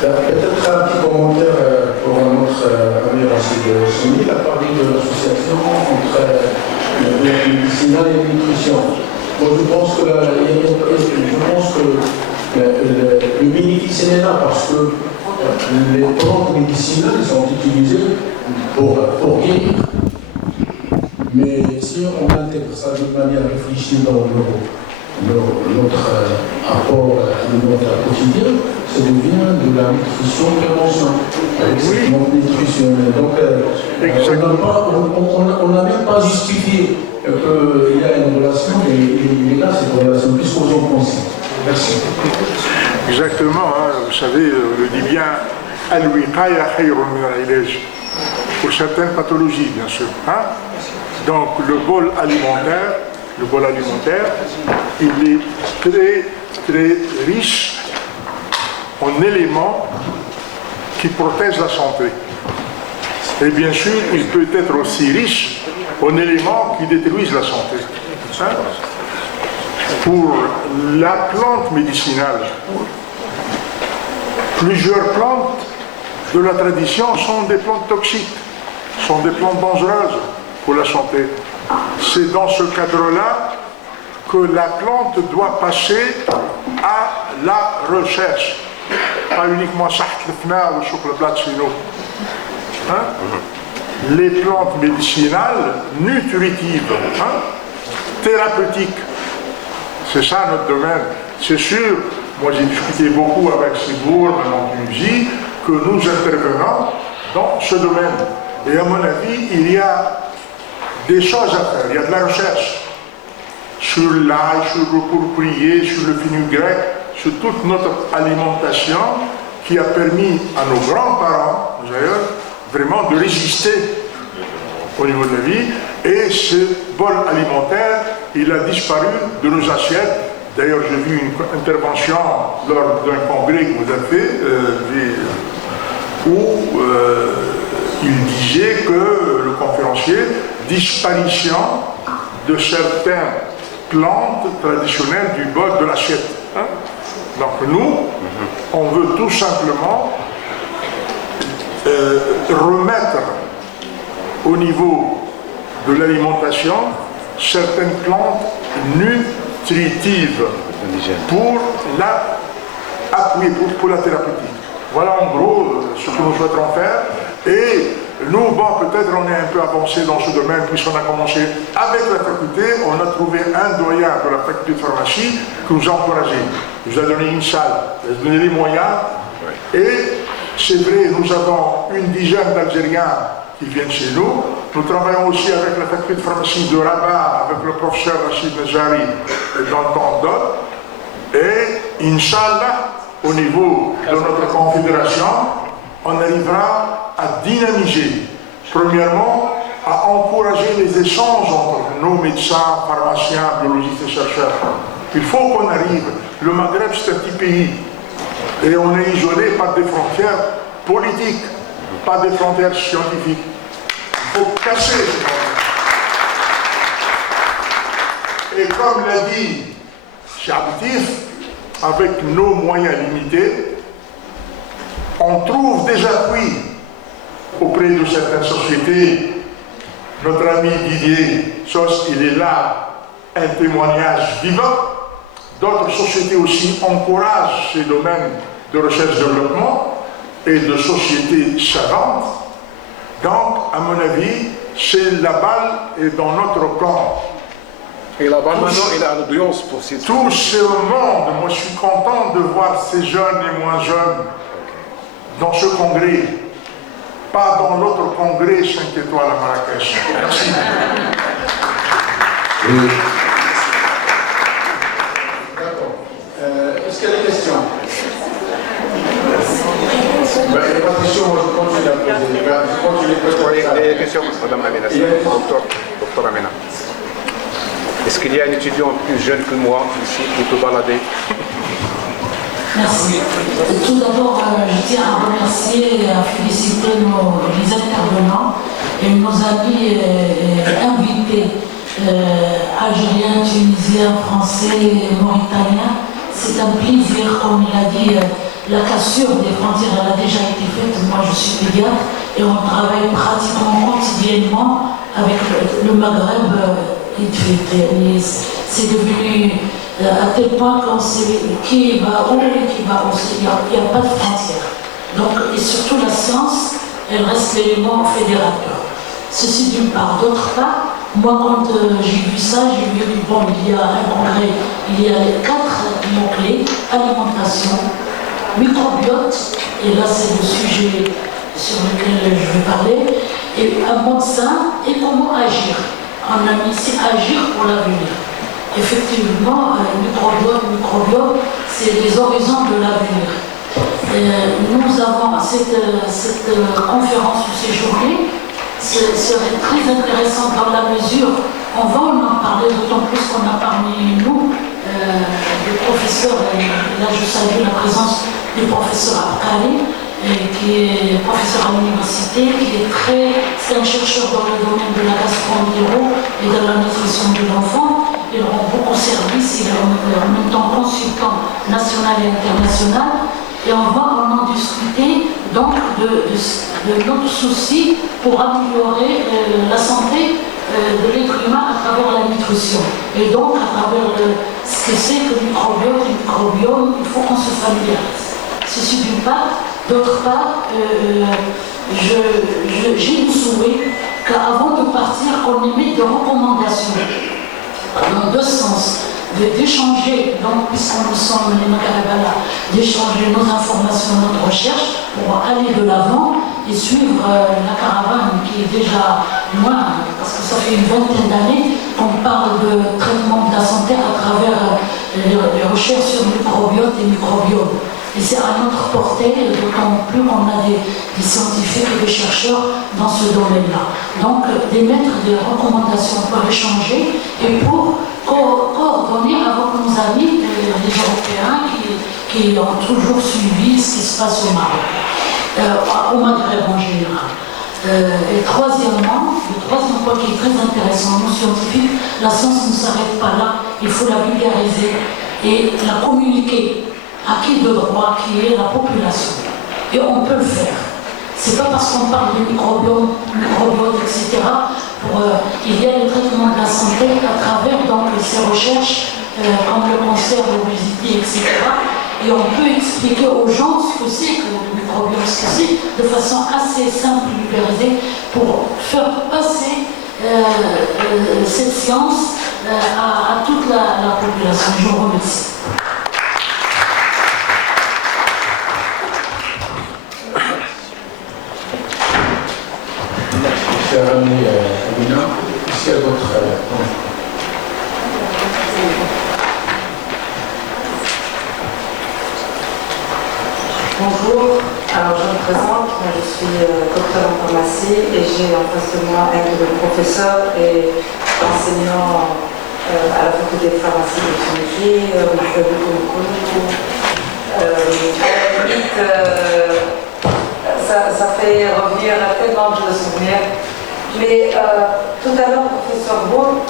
Peut-être un petit commentaire pour notre ami Rachid Soumi. Il a parlé de l'association entre le médicinal et la nutrition. Moi, je pense que le bénéfice est là parce que les plantes médicinales sont utilisées pour guérir. Mais si on intègre ça d'une manière réfléchie dans notre apport alimentaire quotidien, ça devient de la nutrition prévention, avec cette montre nutritionnelle. Donc, on n'a même pas justifié qu'il y a une relation, et il est là cette relation, puisqu'on en pense. Merci. Exactement, hein, vous savez, on le dit bien, al-wiqaya khayrun min al-ilaj, pour certaines pathologies, bien sûr. Hein? Donc, le bol alimentaire, il est très, très riche en éléments qui protègent la santé. Et bien sûr, il peut être aussi riche en éléments qui détruisent la santé. Hein? Pour la plante médicinale, plusieurs plantes de la tradition sont des plantes toxiques, sont des plantes dangereuses pour la santé. C'est dans ce cadre-là que la plante doit passer à la recherche. Pas uniquement ou chocolat chez nous. Les plantes médicinales, nutritives, thérapeutiques. C'est ça notre domaine. C'est sûr, moi j'ai discuté beaucoup avec Sibour, même en Tunisie, que nous intervenons dans ce domaine. Et à mon avis, il y a des choses à faire, il y a de la recherche sur l'ail, sur le pourprier, sur le fenugrec, sur toute notre alimentation qui a permis à nos grands-parents, d'ailleurs, vraiment de résister au niveau de la vie. Et ce bol alimentaire, il a disparu de nos assiettes. D'ailleurs, j'ai vu une intervention lors d'un congrès que vous avez fait, où il disait que le conférencier, disparition de certaines plantes traditionnelles du bol de l'assiette. Hein? Donc nous, on veut tout simplement remettre au niveau de l'alimentation certaines plantes nutritives pour la appuyer, pour la thérapeutique. Voilà en gros ce que nous souhaiterons faire. Et nous, bon, peut-être on est un peu avancé dans ce domaine puisqu'on a commencé avec la faculté, on a trouvé un doyen de la faculté de pharmacie qui nous a encouragés. Il nous a donné une salle, il nous a donné les moyens. Et c'est vrai, nous avons une dizaine d'Algériens qui viennent chez nous. Nous travaillons aussi avec la faculté de pharmacie de Rabat, avec le professeur Rachid Nazari dans le temps d'autres. Et Inch'Allah, au niveau de notre confédération, on arrivera à dynamiser, premièrement, à encourager les échanges entre nos médecins, pharmaciens, biologistes et chercheurs. Il faut qu'on arrive. Le Maghreb, c'est un petit pays. Et on est isolé par des frontières politiques, pas des frontières scientifiques. Il faut casser ces frontières. Et comme l'a dit Chabtif, avec nos moyens limités, on trouve des appuis auprès de certaines sociétés. Notre ami Didier Sos, il est là, un témoignage vivant. D'autres sociétés aussi encouragent ces domaines de recherche-développement et de sociétés savantes. Donc, à mon avis, c'est la balle est dans notre camp. Et la balle maintenant, il a l'audience pour ces... Tout ce monde, moi je suis content de voir ces jeunes et moins jeunes dans ce congrès, pas dans l'autre congrès 5 étoiles à Marrakech. Merci. D'accord. Est-ce qu'il y a des questions? Il n'y a pas de questions, moi je continue à poser. Des questions, Madame Amina, docteur Amina. Est-ce qu'il y a un étudiant plus jeune que moi ici qui peut balader? Merci. Tout d'abord, je tiens à remercier et à féliciter les intervenants et nos amis invités, algériens, tunisiens, français, mauritaniens. C'est un plaisir, comme l'a dit La cassure des frontières, elle a déjà été faite. Moi, je suis pédiatre et on travaille pratiquement quotidiennement avec le Maghreb. C'est devenu à tel point qu'on sait qui va où et qui va où. Il n'y a pas de frontières. Donc, et surtout la science, elle reste l'élément fédérateur. Ceci d'une part. D'autre part, moi quand j'ai vu ça, j'ai vu, bon, il y a un congrès, il y a les 4 mots-clés: alimentation, microbiote, et là c'est le sujet sur lequel je vais parler, et un monde sain, et comment agir. On a mis ici agir pour l'avenir. Effectivement, microbiote, c'est les horizons de l'avenir. Nous avons cette conférence ou ces journées serait très intéressante dans la mesure, on va en parler, d'autant plus qu'on a parmi nous des professeurs, et là je salue la présence du professeur Abkali, qui est professeur à l'université, c'est un chercheur dans le domaine de la gastro-entérologie et de la nutrition de l'enfant. Il rend beaucoup service, il est en même temps consultant national et international. Et on va en discuter donc de notre souci pour améliorer la santé de l'être humain à travers la nutrition. Et donc à travers ce que c'est que le microbiome, il faut qu'on se familiarise. Ceci d'une part. D'autre part, j'ai le souhait qu'avant de partir, qu'on émette des recommandations dans 2 sens. D'échanger, donc puisque nous sommes les Makarabala, d'échanger nos informations, notre recherche pour aller de l'avant et suivre la caravane qui est déjà loin, parce que ça fait une 20aine d'années qu'on parle de traitement de la santé à travers les recherches sur microbiote et microbiome. Et c'est à notre portée, d'autant plus qu'on a des scientifiques et des chercheurs dans ce domaine-là. Donc, d'émettre des recommandations pour échanger et pour coordonner avec nos amis, les Européens, qui ont toujours suivi ce qui se passe au Maroc, au Maghreb en général. Et troisièmement, le troisième point qui est très intéressant, nous scientifiques, la science ne s'arrête pas là, il faut la vulgariser et la communiquer à qui de droit, qui est la population. Et on peut le faire. C'est pas parce qu'on parle de microbiome, etc. Il y a le traitement de la santé à travers donc, ces recherches, comme le cancer, l'obésité, etc. Et on peut expliquer aux gens ce que c'est que le microbiome, ce que c'est, de façon assez simple et vulgarisée, pour faire passer cette science à toute la population. Je vous remercie. Chère amie Amina, ici à votre Bonjour, alors je me présente, moi je suis docteur en pharmacie et j'ai en face de moi un de professeur et enseignant à la faculté de pharmacie de Tunisie, ça fait revenir à tellement de souvenirs. Mais tout à l'heure, le professeur Bourg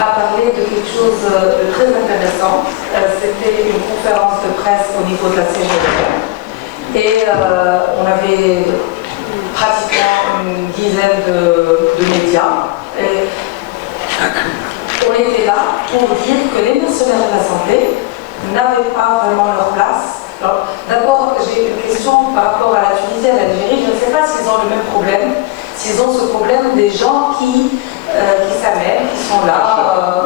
a parlé de quelque chose de très intéressant. C'était une conférence de presse au niveau de la CGT. Et on avait pratiquement une dizaine de médias. Et on était là pour dire que les mercenaires de la santé n'avaient pas vraiment leur place. D'abord, j'ai une question par rapport à la Tunisie et à l'Algérie. Je ne sais pas s'ils ont le même problème, s'ils ont ce problème des gens qui s'amènent, qui sont là,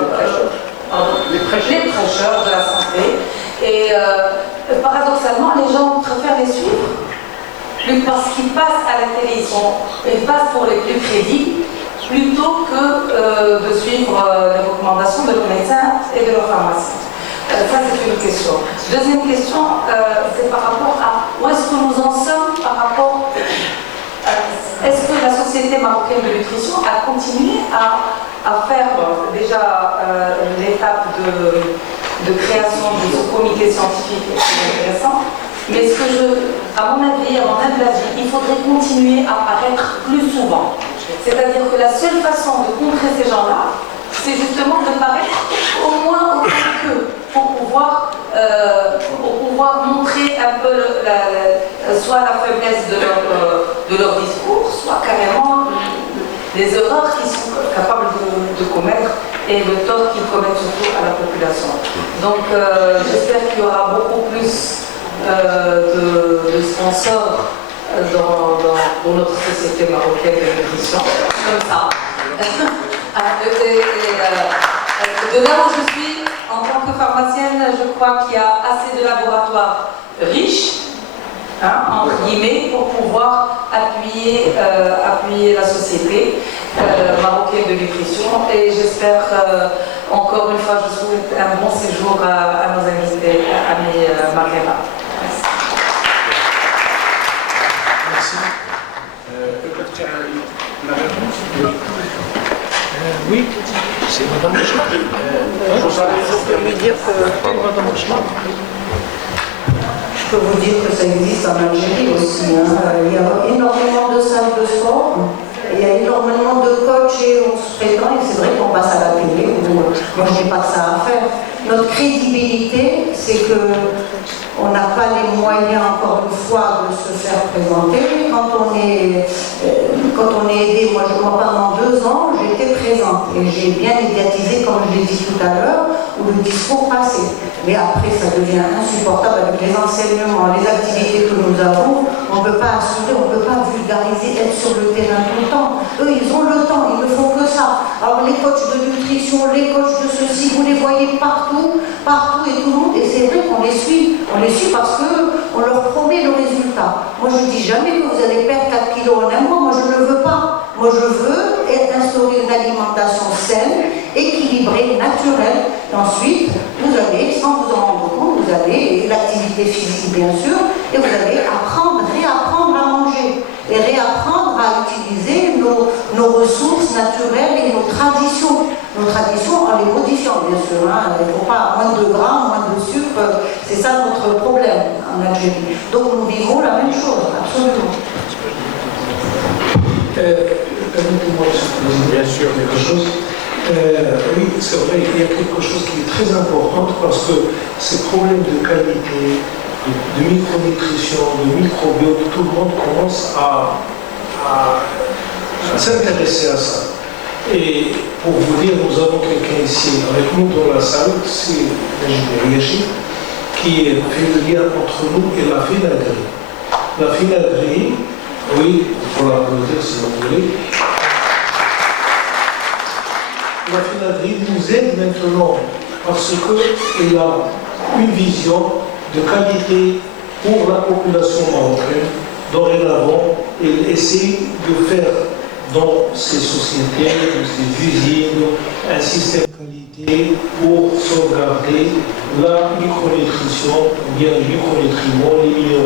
les prêcheurs de la santé. Et paradoxalement, les gens préfèrent les suivre parce qu'ils passent à la télé, ils passent pour les plus crédibles plutôt que de suivre les recommandations de leurs médecins et de leurs pharmaciens. Ça, c'est une question. Deuxième question, c'est par rapport à où est-ce que nous en sommes par rapport. Est-ce que la Société marocaine de nutrition a continué à faire déjà l'étape de création de ce comité scientifique qui est intéressant, mais à mon avis, il faudrait continuer à apparaître plus souvent. C'est-à-dire que la seule façon de contrer ces gens-là, c'est justement de paraître au moins autant qu'eux, pour pouvoir montrer un peu soit la faiblesse de leur discours, soit carrément les erreurs qu'ils sont capables de commettre et le tort qu'ils commettent surtout à la population. Donc j'espère qu'il y aura beaucoup plus de sponsors dans notre société marocaine de nutrition, comme ça. De là où je suis, en tant que pharmacienne, je crois qu'il y a assez de laboratoires riches, entre guillemets, pour pouvoir appuyer la société marocaine de nutrition. Et j'espère, encore une fois, je souhaite un bon séjour à nos invités, amis maghrébins. Merci. Peut-être la réponse? Oui, c'est Madame Bouchard. Je peux lui dire que Madame Bouchard. Je peux vous dire que ça existe en Algérie aussi. Il y a énormément de salles de sport, il y a énormément de coachs et on se prétend, et c'est vrai qu'on passe à la télé, moi je n'ai pas que ça à faire. Notre crédibilité, c'est que on n'a pas les moyens, encore une fois, de se faire présenter. Quand on est aidé, moi pendant 2 ans, j'étais présente et j'ai bien médiatisé, comme je l'ai dit tout à l'heure, où le discours passait. Mais après, ça devient insupportable avec les enseignements, les activités que nous avons. On ne peut pas assurer, on ne peut pas vulgariser, être sur le terrain tout le temps. Eux, ils ont le temps, ils ne font que ça. Alors les coachs de nutrition, les coachs de ceci, vous les voyez partout et tout le monde. Et c'est vrai qu'on les suit. On les suit parce qu'on leur promet le résultat. Moi, je ne dis jamais que vous allez perdre 4 kilos en un mois. Moi, je ne le veux pas. Moi, je veux instaurer une alimentation saine, équilibrée, naturelle. Et ensuite, vous allez, sans vous en rendre compte, vous allez, et l'activité physique bien sûr, et vous allez réapprendre à manger et réapprendre à utiliser nos ressources naturelles et nos traditions. Nos traditions en les modifiant bien sûr. Il ne faut pas moins de gras, moins de sucre, c'est ça notre problème en Algérie. Donc nous vivons la même chose, absolument. Permettez-moi de bien sûr quelque chose. Oui, c'est vrai, il y a quelque chose qui est très important parce que ces problèmes de qualité, de micronutrition, de microbiote, tout le monde commence à s'intéresser à ça. Et pour vous dire, nous avons quelqu'un ici avec nous dans la salle, c'est l'ingénieur Yachi, qui fait le lien entre nous et la finalerie. La finalerie, oui, il faut l'applaudir si vous voulez. La finalerie nous aide maintenant parce qu'elle a une vision de qualité pour la population marocaine. Dorénavant, elle essaie de faire dans ces sociétés, dans ces usines, un système de qualité pour sauvegarder la micronutrition, ou bien les micronutriments, les minéraux